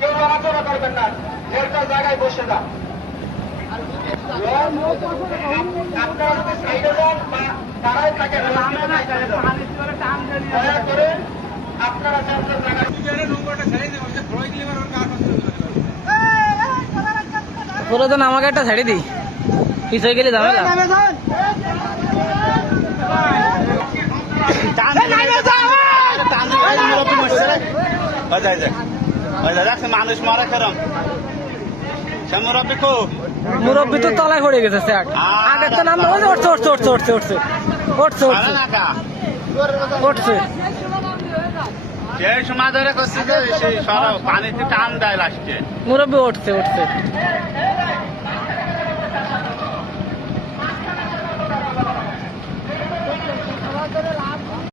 কেউ নড়াচড়া করবেন না, একটা জায়গায় বসে যান। আপনারা যদি সাইডে যান বা দাঁড়ায় থাকেন, দয়া করে আপনারা পুরোজন আমাকে একটা ছেড়ে দিই, পিছিয়ে গেলে ঝামেলা। মানুষ মারা খেলাম, মুরব্বী তো তলায় পড়ে গেছে স্যার। আগের তো নাম উঠছে উঠছে উঠছে উঠছে উঠছে উঠছে উঠছে উঠছে। সেই সময় ধরে করছে যে পানিতে টান দেয় লাস্টে। মুরব্বী উঠছে উঠছে।